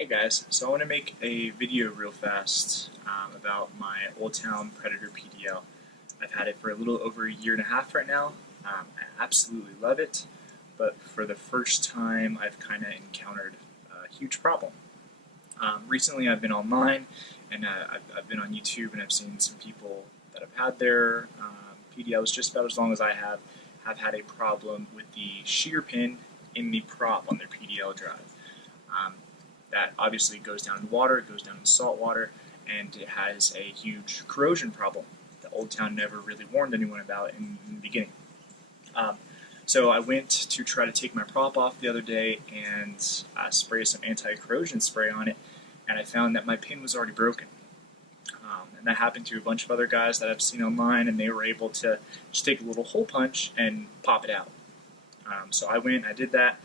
Hey guys, so I want to make a video real fast about my Old Town Predator PDL. I've had it for a little over a year and a half right now. I absolutely love it, but for the first time I've kind of encountered a huge problem. Recently I've been online and I've been on YouTube and I've seen some people that have had their PDLs just about as long as I have had a problem with the shear pin in the prop on their PDL drive. That obviously goes down in water, it goes down in salt water, and it has a huge corrosion problem that Old Town never really warned anyone about in the beginning. So I went to try to take my prop off the other day and spray some anti-corrosion spray on it, and I found that my pin was already broken. And that happened to a bunch of other guys that I've seen online, and they were able to just take a little hole punch and pop it out. So I went, I did that.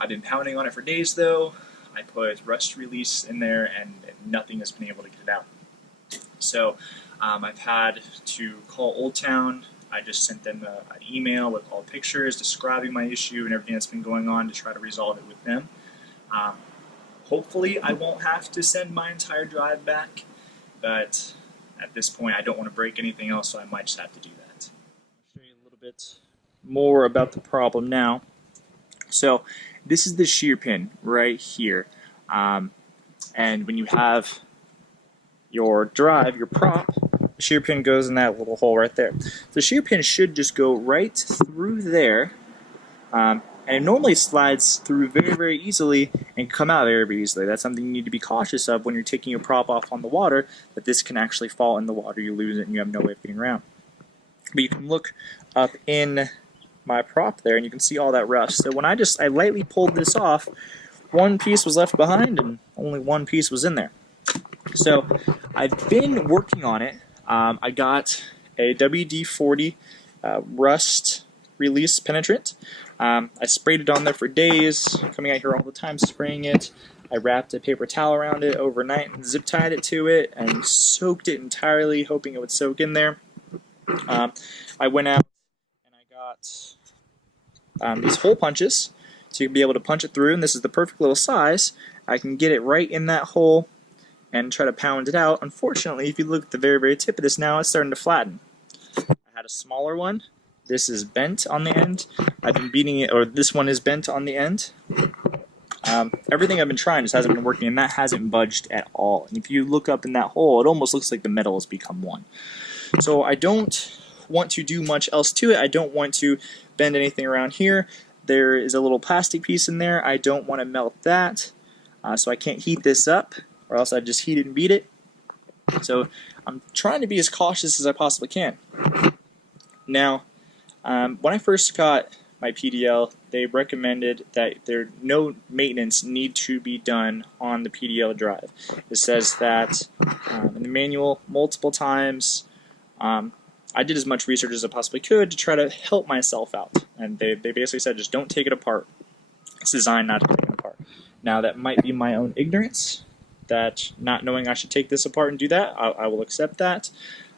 I've been pounding on it for days though. I put rust release in there and nothing has been able to get it out. So I've had to call Old Town. I just sent them an email with all the pictures describing my issue and everything that's been going on to try to resolve it with them. Hopefully I won't have to send my entire drive back, but at this point I don't want to break anything else, so I might just have to do that. I'll show you a little bit more about the problem now. So this is the shear pin right here, and when you have your drive, your prop, the shear pin goes in that little hole right there. The shear pin should just go right through there, and it normally slides through very, very easily and come out very, very easily. That's something you need to be cautious of when you're taking your prop off on the water, that this can actually fall in the water, you lose it, and you have no way of getting around. But you can look up in my prop there and you can see all that rust. So when I lightly pulled this off, one piece was left behind and only one piece was in there. So I've been working on it. I got a WD-40 rust release penetrant. I sprayed it on there for days, coming out here all the time spraying it. I wrapped a paper towel around it overnight and zip tied it to it and soaked it entirely, hoping it would soak in there. I went out and I got these hole punches to be able to punch it through, and this is the perfect little size. I can get it right in that hole and try to pound it out. Unfortunately, if you look at the very, very tip of this now, it's starting to flatten. I had a smaller one. This is bent on the end. I've been beating it, or this one is bent on the end. Everything I've been trying just hasn't been working, and that hasn't budged at all. And if you look up in that hole, it almost looks like the metal has become one. So I don't want to do much else to it. I don't want to bend anything around here. There is a little plastic piece in there. I don't want to melt that, so I can't heat this up, or else I'd just heat it and beat it. So I'm trying to be as cautious as I possibly can. Now, when I first got my PDL, they recommended that no maintenance need to be done on the PDL drive. It says that in the manual multiple times. I did as much research as I possibly could to try to help myself out, and they basically said just don't take it apart. It's designed not to take it apart. Now that might be my own ignorance, that not knowing I should take this apart and do that. I will accept that.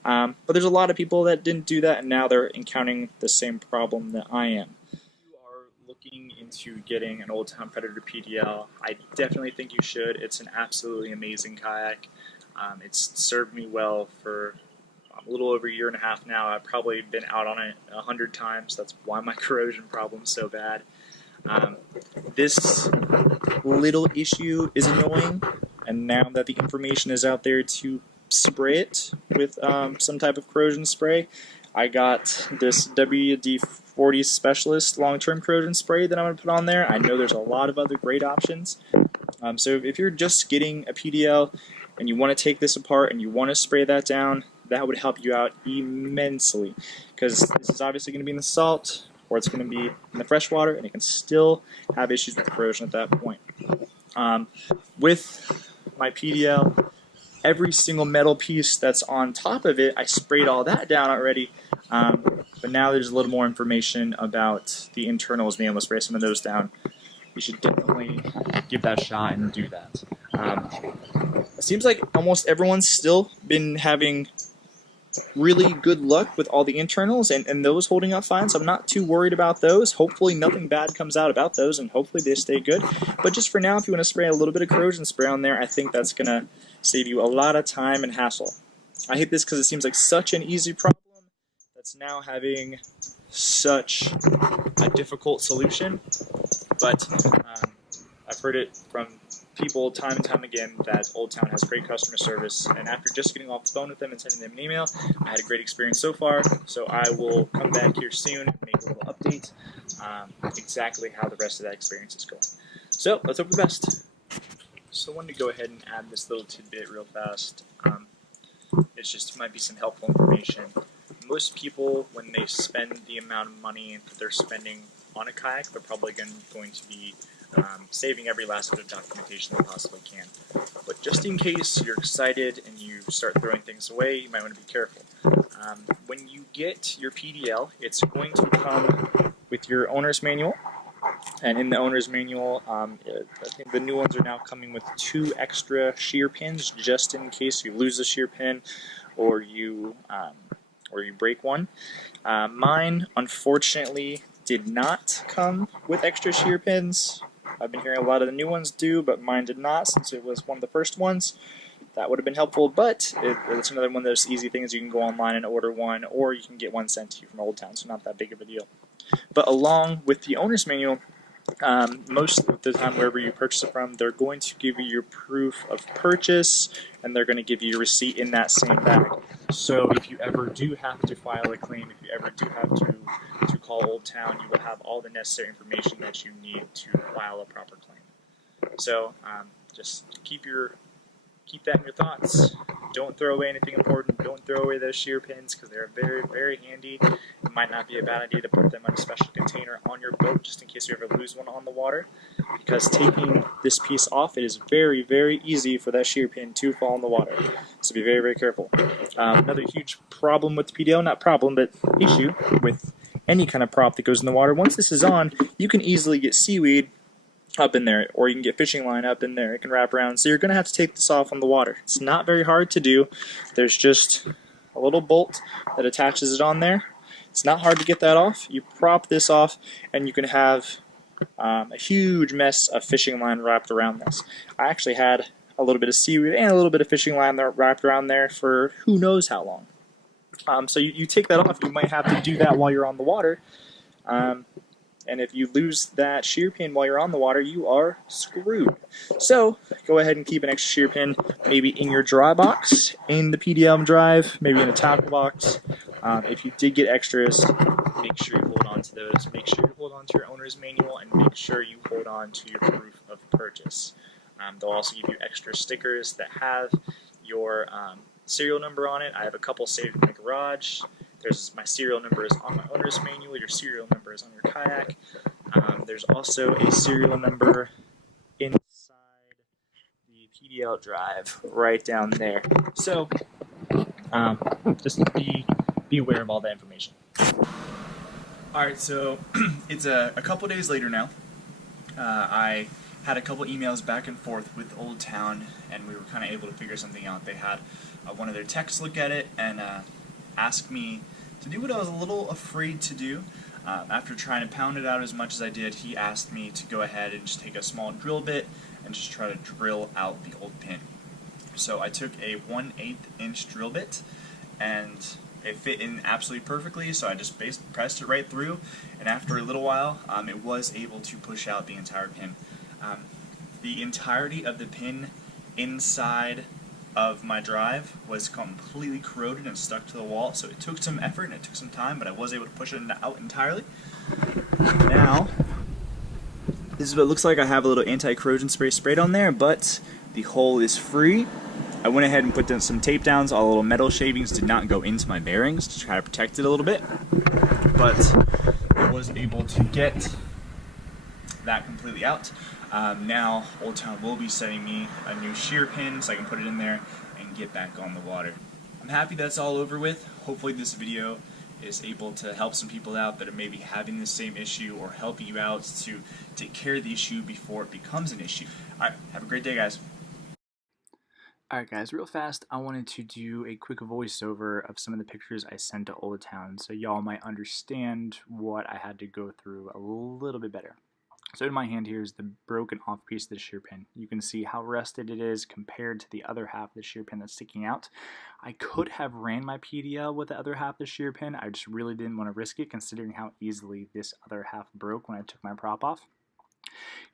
But there's a lot of people that didn't do that, and now they're encountering the same problem that I am. If you are looking into getting an Old Town Predator PDL, I definitely think you should. It's an absolutely amazing kayak. It's served me well for a little over a year and a half now. I've probably been out on it 100 times. That's why my corrosion problem is so bad. This little issue is annoying, and now that the information is out there to spray it with some type of corrosion spray, I got this WD-40 Specialist long-term corrosion spray that I'm going to put on there. I know there's a lot of other great options. So if you're just getting a PDL and you want to take this apart and you want to spray that down, that would help you out immensely, because this is obviously going to be in the salt or it's going to be in the fresh water, and it can still have issues with corrosion at that point. With my PDL, every single metal piece that's on top of it, I sprayed all that down already, but now there's a little more information about the internals, being able to spray some of those down. You should definitely give that a shot and do that. It seems like almost everyone's still been having really good luck with all the internals and those holding up fine, so I'm not too worried about those. Hopefully nothing bad comes out about those, and hopefully they stay good. But just for now, if you want to spray a little bit of corrosion spray on there, I think that's going to save you a lot of time and hassle. I hate this because it seems like such an easy problem that's now having such a difficult solution, but I've heard it from people time and time again that Old Town has great customer service, and after just getting off the phone with them and sending them an email, I had a great experience so far. So I will come back here soon and make a little update exactly how the rest of that experience is going. So let's hope for the best. So I wanted to go ahead and add this little tidbit real fast. It's just might be some helpful information. Most people, when they spend the amount of money that they're spending on a kayak, they're probably going to be saving every last bit of documentation they possibly can. But just in case you're excited and you start throwing things away, you might want to be careful. When you get your PDL, it's going to come with your owner's manual. And in the owner's manual, I think the new ones are now coming with 2 extra shear pins, just in case you lose a shear pin or you break one. Mine, unfortunately, did not come with extra shear pins. I've been hearing a lot of the new ones do, but mine did not, since it was one of the first ones. That would have been helpful, but it's another one of those easy things. You can go online and order one, or you can get one sent to you from Old Town, so not that big of a deal. But along with the owner's manual, most of the time wherever you purchase it from, they're going to give you your proof of purchase, and they're going to give you your receipt in that same bag. So if you ever do have to file a claim, if you ever do have to call Old Town, you will have all the necessary information that you need to file a proper claim. So just keep that in your thoughts. Don't throw away anything important. Don't throw away those shear pins, because they're very, very handy. It might not be a bad idea to put them in a special container on your boat, just in case you ever lose one on the water. Because taking this piece off, it is very, very easy for that shear pin to fall in the water. So be very, very careful. Another huge problem with the PDL, not problem, but issue with any kind of prop that goes in the water, once this is on, you can easily get seaweed up in there, or you can get fishing line up in there. It can wrap around, so you're going to have to take this off on the water. It's not very hard to do. There's just a little bolt that attaches it on there. It's not hard to get that off. You prop this off, and you can have a huge mess of fishing line wrapped around this. I actually had a little bit of seaweed and a little bit of fishing line wrapped around there for who knows how long. So you take that off. You might have to do that while you're on the water. And if you lose that shear pin while you're on the water, you are screwed. So go ahead and keep an extra shear pin maybe in your dry box, in the PDL drive, maybe in a tackle box. If you did get extras, make sure you hold on to those. Make sure you hold on to your owner's manual, and make sure you hold on to your proof of purchase. They'll also give you extra stickers that have your serial number on it. I have a couple saved in my garage. My serial number is on my owner's manual. Your serial number is on your kayak. There's also a serial number inside the PDL drive right down there. So just be aware of all that information. Alright, so it's a couple days later now. I had a couple emails back and forth with Old Town, and we were kind of able to figure something out. They had one of their techs look at it and asked me to do what I was a little afraid to do. After trying to pound it out as much as I did, he asked me to go ahead and just take a small drill bit and just try to drill out the old pin. So I took a 1/8 inch drill bit, and it fit in absolutely perfectly, so I just pressed it right through, and after a little while, it was able to push out the entire pin. The entirety of the pin inside of my drive was completely corroded and stuck to the wall, so it took some effort and it took some time, but I was able to push it out entirely. Now, this is what it looks like. I have a little anti-corrosion spray sprayed on there, but the hole is free. I went ahead and put down some tape downs. All the little metal shavings did not go into my bearings to try to protect it a little bit, but I was able to get that completely out. Now Old Town will be sending me a new shear pin so I can put it in there and get back on the water. I'm happy that's all over with. Hopefully this video is able to help some people out that are maybe having the same issue, or help you out to take care of the issue before it becomes an issue. Alright, have a great day, guys. Alright guys, real fast, I wanted to do a quick voiceover of some of the pictures I sent to Old Town so y'all might understand what I had to go through a little bit better. So in my hand here is the broken off piece of the shear pin. You can see how rusted it is compared to the other half of the shear pin that's sticking out. I could have ran my PDL with the other half of the shear pin, I just really didn't want to risk it considering how easily this other half broke when I took my prop off.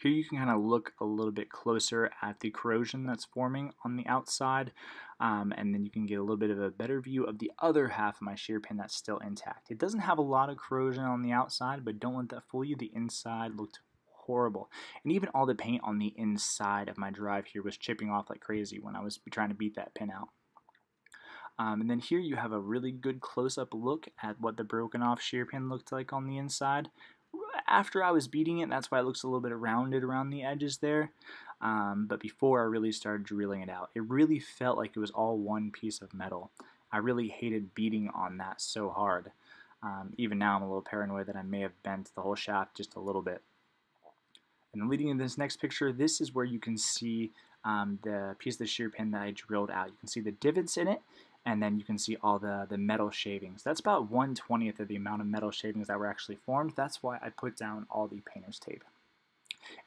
Here you can kind of look a little bit closer at the corrosion that's forming on the outside, and then you can get a little bit of a better view of the other half of my shear pin that's still intact. It doesn't have a lot of corrosion on the outside, but don't let that fool you. The inside looked horrible, and even all the paint on the inside of my drive here was chipping off like crazy when I was trying to beat that pin out. And then here you have a really good close-up look at what the broken off shear pin looked like on the inside. After I was beating it, that's why it looks a little bit rounded around the edges there. But before I really started drilling it out, it really felt like it was all one piece of metal. I really hated beating on that so hard. Even now I'm a little paranoid that I may have bent the whole shaft just a little bit. And leading into this next picture, this is where you can see the piece of the shear pin that I drilled out. You can see the divots in it, and then you can see all the metal shavings. That's about 1/20th of the amount of metal shavings that were actually formed. That's why I put down all the painter's tape.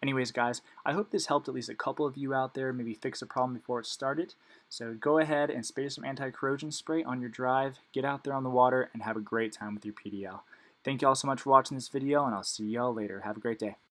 Anyways, guys, I hope this helped at least a couple of you out there maybe fix a problem before it started. So go ahead and spray some anti-corrosion spray on your drive, get out there on the water, and have a great time with your PDL. Thank you all so much for watching this video, and I'll see y'all later. Have a great day.